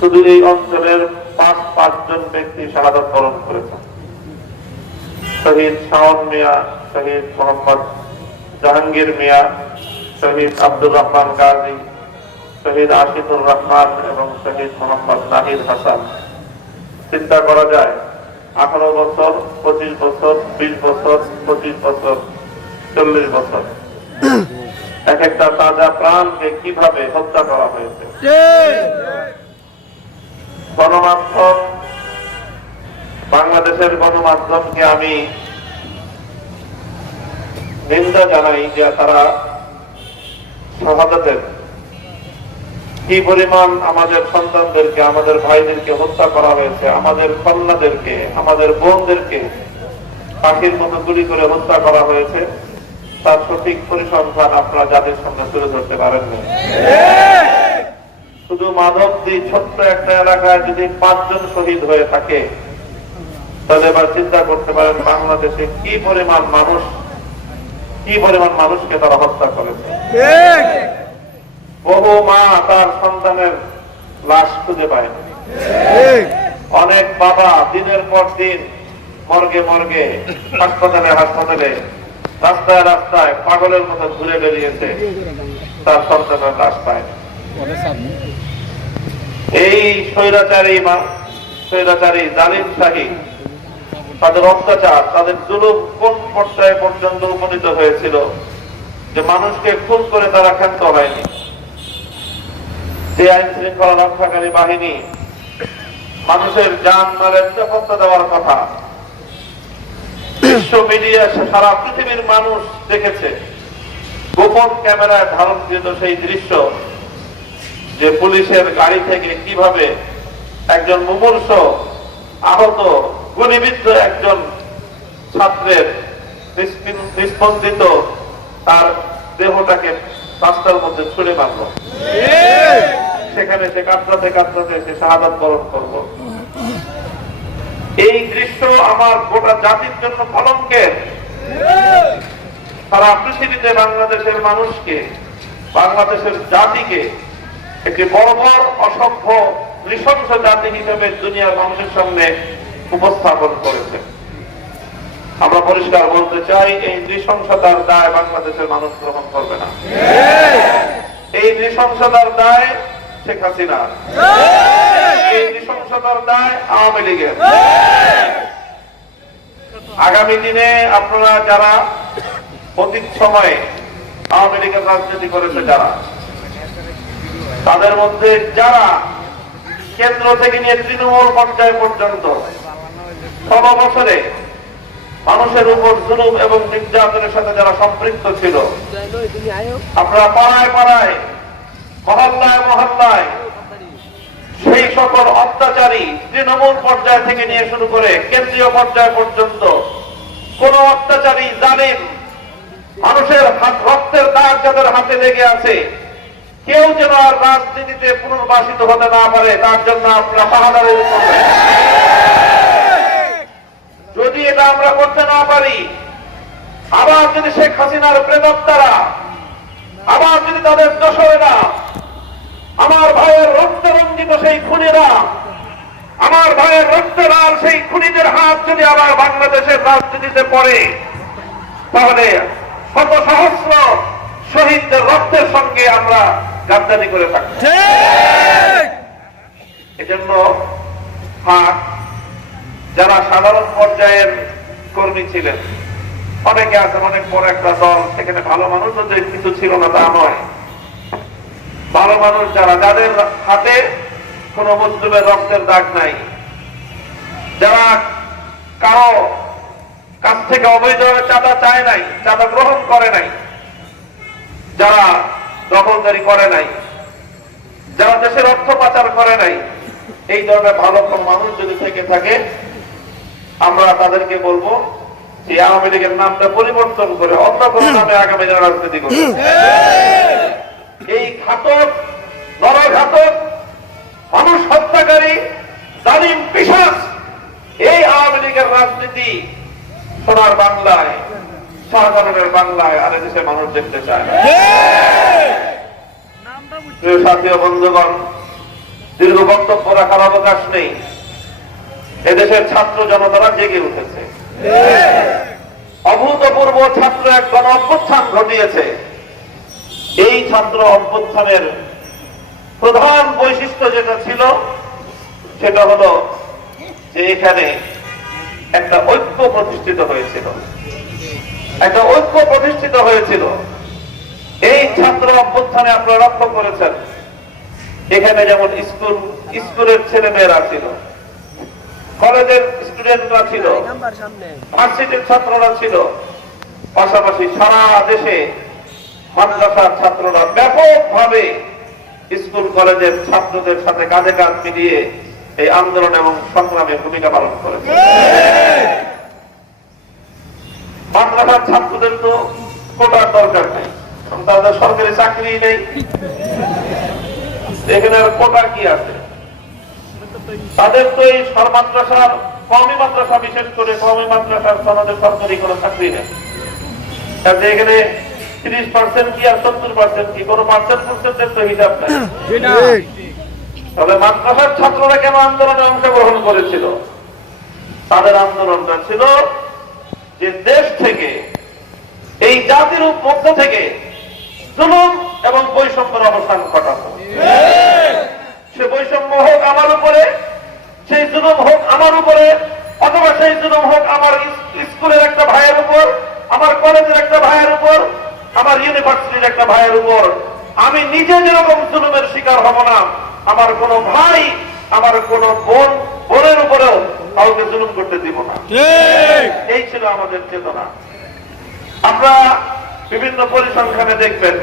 শুধু এই অঞ্চলের পাঁচজন ব্যক্তি শাহাদাত বরণ করেছেন। শহীদ শাওন মিয়া, শহীদ মোহাম্মদ জাহাঙ্গীর মিয়া, শহীদ আব্দুর রহমান গাজী, শহীদ আশিকুর রহমান এবং শহীদ মোহাম্মদ নাহিদ হাসান। চিন্তা করা যায় 18 বছর, 25 বছর, 20 বছর, 25 বছর, 40 বছর এক একটা তাজা প্রাণকে কিভাবে হত্যা করা হয়েছে। গণমাধ্যম, বাংলাদেশের গণমাধ্যমকে আমি নিন্দা জানাই যে তারা শাহাদাতের কি পরিমাণ আমাদের সন্তানদেরকে, আমাদের ভাইদেরকে হত্যা করা হয়েছে, আমাদের কন্যাদেরকে, আমাদের বোনদেরকে পাখির মতো গুলি করে হত্যা করা হয়েছে, তার সঠিক পরিসংখ্যান আপনারা যাদের সামনে তুলে ধরতে পারেন না। শুধু মাধবদী ছোট্ট একটা এলাকায় যদি 5 জন শহীদ হয়ে থাকে, তাহলে এবার চিন্তা করতে পারেন বাংলাদেশে কি পরিমাণ মানুষকে তারা হত্যা করেছে। বহু মা তার সন্তানের লাশ খুঁজে পায়নি। অনেক বাবা দিনের পর দিন মর্গে মর্গে, হাসপাতালে হাসপাতালে, রাস্তায় রাস্তায় পাগলের মতো ঘুরে বেরিয়েছে, তার সন্তানের লাশ পায়নি। এই স্বৈরাচারী জালিম শাহী তাদের অত্যাচার, তাদের জুলুম কোন পর্যায়ে পর্যন্ত উপনীত হয়েছিল যে মানুষকে খুন করে তারা ক্ষান্ত হয়নি। যে আইন শৃঙ্খলা রক্ষাকারী বাহিনী মানুষের জান মালের নিরাপত্তা দেওয়ার কথা, বিশ্ব মিডিয়া, সারা পৃথিবীর মানুষ দেখেছে গোপন ক্যামেরায় ধারণকৃত সেই দৃশ্য, যে পুলিশের গাড়ি থেকে কিভাবে একজন মুমূর্ষ আহত গুলিবিদ্ধ একজন ছাত্রের নিস্পন্দিত তার দেহটাকে রাস্তার মধ্যে ছুড়ে মারল, সেখানে সে কাতরাতে কাতরাতে সে শাহাদাত বরণ করল। এই দৃশ্য আমার গোটা জাতির জন্য কলঙ্কের। সারা পৃথিবীতে বাংলাদেশের মানুষকে, বাংলাদেশের জাতিকে একটি বর্বর, অসভ্য, নৃশংস জাতি হিসেবে দুনিয়ার মানুষের সামনে উপস্থাপন করেছে। আমরা পরিষ্কার বলতে চাই, এই নৃশংসতার দায় বাংলাদেশের মানুষ গ্রহণ করবে না। এই নৃশংসতার দায় শেখ হাসিনা, এই নৃশংসতার দায় আওয়ামী লীগের। আগামী দিনে আপনারা যারা অতীত সময়ে আওয়ামী লীগের রাজনীতি করেছে, যারা তাদের মধ্যে যারা কেন্দ্র থেকে নিয়ে তৃণমূল পর্যায় পর্যন্ত 6 বছরে মানুষের উপর জুলুম এবং নির্যাতনের সাথে যারা সম্পৃক্ত ছিল, আপনারা পাড়ায় পাড়ায়, মহল্লায় মহল্লায় সেই সকল অত্যাচারী তৃণমূল পর্যায় থেকে নিয়ে শুরু করে কেন্দ্রীয় পর্যায় পর্যন্ত কোন অত্যাচারী জালিম মানুষের রক্তের দাগ যাদের হাতে লেগে আছে, কেউ যেন আর রাজনীতিতে পুনর্বাসিত হতে না পারে, তার জন্য আপনারা পাহাড়ের উপরে। যদি এটা আমরা করতে না পারি, আবার যদি শেখ হাসিনার প্রেতাত্মারা, আবার যদি তাদের দোসরেরা, আমার ভাইয়ের রক্তে রঞ্জিত সেই খুনিরা, আমার ভাইয়ের রক্তে লাল সেই খুনিদের হাত যদি আবার বাংলাদেশের রাজনীতিতে পড়ে, তাহলে শত সহস্র শহীদদের রক্তের সঙ্গে আমরা গাদ্দারি করে থাকি। এজন্য যারা সাধারণ পর্যায়ের কর্মী ছিলেন, অনেকে আছেন, অনেক বড় একটা দল, সেখানে ভালো মানুষ যে কিছু ছিল না তা নয়। ভালো মানুষ যারা, যাদের হাতে কোন মুসলিমের রক্তের দাগ নাই, যারা কারো কাছ থেকে অবৈধভাবে চাঁদা চায় নাই, চাঁদা গ্রহণ করে নাই, যারা দখলদারি করে নাই, যারা দেশের অর্থ পাচার করে নাই, এই ধরনের ভালো কোন মানুষ যদি থেকে থাকে, আমরা তাদেরকে বলবো যে আওয়ামী লীগের নামটা পরিবর্তন করে অন্য কোন নামে আগামী দিনে রাজনীতি করবে। এই ঘাতক, নরঘাতক, মানুষ হত্যাকারী, জালিম পিশাচ, এই আওয়ামী লীগের রাজনীতি সোনার বাংলায়, শাহজাহানের বাংলায় আর দেশের মানুষ দেখতে চায়। প্রিয় সাথী ও বন্ধুগণ, দীর্ঘ বক্তব্য রাখার অবকাশ নেই। এদেশের ছাত্র জনতারা জেগে উঠেছে, অভূতপূর্ব ছাত্র এক গণ অভ্যুত্থান ঘটিয়েছে। এই ছাত্র অভ্যুত্থানের প্রধান বৈশিষ্ট্য যেটা ছিল সেটা হলো যে এখানে একটা ঐক্য প্রতিষ্ঠিত হয়েছিল, একটা ঐক্য প্রতিষ্ঠিত হয়েছিল। এই ছাত্র অভ্যুত্থানে আপনারা লক্ষ্য করেছেন এখানে যেমন স্কুলের ছেলে মেয়েরা ছিল, কলেজের স্টুডেন্টরা ছিল, ভার্সিটির ছাত্ররা ছিল, পাশাপাশি সারা দেশে মাদ্রাসার ছাত্ররা ব্যাপকভাবে স্কুল কলেজের ছাত্রদের সাথে কাঁধে কাঁধ মিলিয়ে এই আন্দোলন এবং সংগ্রামে ভূমিকা পালন করেছে। মাদ্রাসার ছাত্রদের তো কোটার দরকার নেই, তাদের সরকারি চাকরি নেই, এখানে আর কোটা কি আছে? তাদের তো এই মাদ্রাসার কওমি মাদ্রাসা, বিশেষ করে কওমি মাদ্রাসার তাদের সরকারি কোনো চাকরি নেই। কাজে এখানে 30% কি আর 70% কি কোনো পার্সেন্টের তো হিসাব নাই। তবে মাদ্রাসার ছাত্ররা কেন আন্দোলনে অংশগ্রহণ করেছিল? তাদের আন্দোলনটা ছিল যে দেশ থেকে, এই জাতির মধ্য থেকে জুলুম এবং বৈষম্যের অবসান ঘটাবো। সে বৈষম্য হোক আমার উপরে, সেই জুলুম হোক আমার উপরে, অথবা সেই জুলুম হোক আমার স্কুলের একটা ভাইয়ের উপর, আমার কলেজের একটা ভাইয়ের উপর, আমার ইউনিভার্সিটির একটা ভাইয়ের উপর। আমি নিজে যেরকম জুলুমের শিকার হব না, আমার কোনো ভাই, আমার কোনো বোনের উপরেও কাউকে জুলুম করতে দিব না। এই ছিল আমাদের চেতনা। আমরা বিভিন্ন পরিসংখ্যানে দেখবেন